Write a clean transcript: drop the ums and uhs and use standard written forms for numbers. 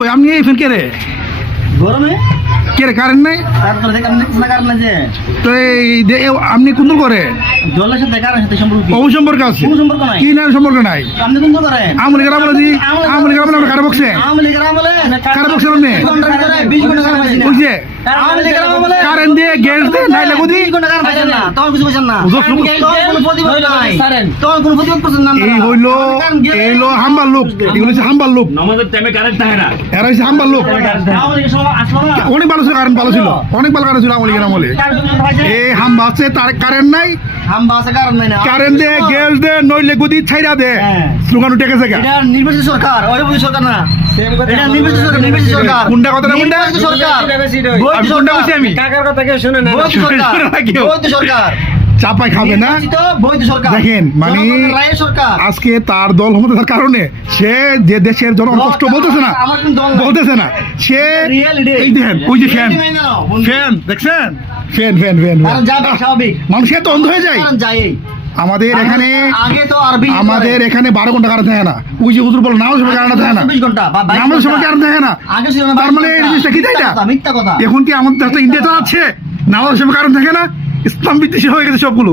ওই আপনি এই ফের কে রে গরমে কে রে কারেন্ট নাই তারপরে দেখেন না কারণ যে তো এই আপনি কোন করে জলের সাথে কারেন্টের সাথে সম্পর্ক কি? অবশ্যই সম্পর্ক আছে কোনো সম্পর্ক নাই। কি না সম্পর্ক নাই আপনি কোন করেন? আমলি গ্রাম বলে দি আমলি গ্রাম বলে কারে বকছে আওয়ামী লীগের আমলে কারে বকছে আপনি 20 ঘন্টা কারেন্ট পাইছেন না। ওই যে আওয়ামী লীগের আমলে কারেন্ট দিয়ে গ্যাস দিয়ে নাই লাগো দি 20 ঘন্টা কারেন্ট পাইছেন না। তখন কিছু পাইছেন না। বুঝো শুনো। তখন কোনো প্রতিবাদ নাই। তখন কোনো প্রতিবাদ করছেন না আপনারা। এই হইলো হাম্বার লোক এগুলো হচ্ছে হাম্বার লোক আমাদের টাইমে কারেন্ট থাকে না। এরা হচ্ছে হাম্বার লোক আওয়ামী লীগের সব আসলো না। অনেক ভালো ছিল কারেন্ট ভালো ছিল অনেক ভালো কারেন্ট ছিল আমলি গ্রাম বলে এই হাম্বা আছে তার কারেন্ট নাই হামবা আছে কারেন্ট নাই না। কারেন্ট দে গ্যাস দে নইলে গুদি ছাইরা দে হ্যাঁ। স্লোগান উঠে গেছে গা এটা নির্বাচিত সরকার, অনির্বাচিত সরকার না। এটা নির্বাচিত সরকার। কোনটা কথা না কোনটা নির্বাচিত সরকার। বৈধ আমি কোনটা সরকার। বলছি আমি কাকার কথা কেউ শুনে না। বৈধ সরকার। শুনে না কেউ। বৈধ সরকার। চাপাই খাবে না নির্বাচিত বৈধ সরকার। দেখেন, মানে জনগণের রায়ের সরকার। আজকে তার দল ক্ষমতার কারণে সে যে দেশের জনগণ কষ্ট বলতেছে না আমার কোনো দল নাই। বলতেছে না সে Reality। এই দেখেন ওই যে ফ্যান Reality মেনে নাও, বন্ধু। ফ্যান দেখছেন ফ্যান ফ্যান ফ্যান কারণ যাবে স্বাভাবিক। মানুষ এত অন্ধ হয়ে যায় কারণ যাই। আমাদের এখানে আগে তো আরবি আমাদের এখানে 12 ঘন্টা কারেন্ট থাকে না ওই যে হুজুর বলে নামাজ সময় কারেন্ট থাকে না 24 ঘন্টা বা 22 নামাজ সময় ঘন্টা। কারেন্ট থাকে না আগে ছিল না তার 22 মানে এই ঘন্টা। জিনিসটা কি তাই না মিথ্যা কথা। এখন কি আমাদের দেশটা ইন্ডিয়া চালাচ্ছে নামাজ সময় কারেন্ট থাকে না ইসলাম বিদ্বেষী হয়ে গেছে সবগুলো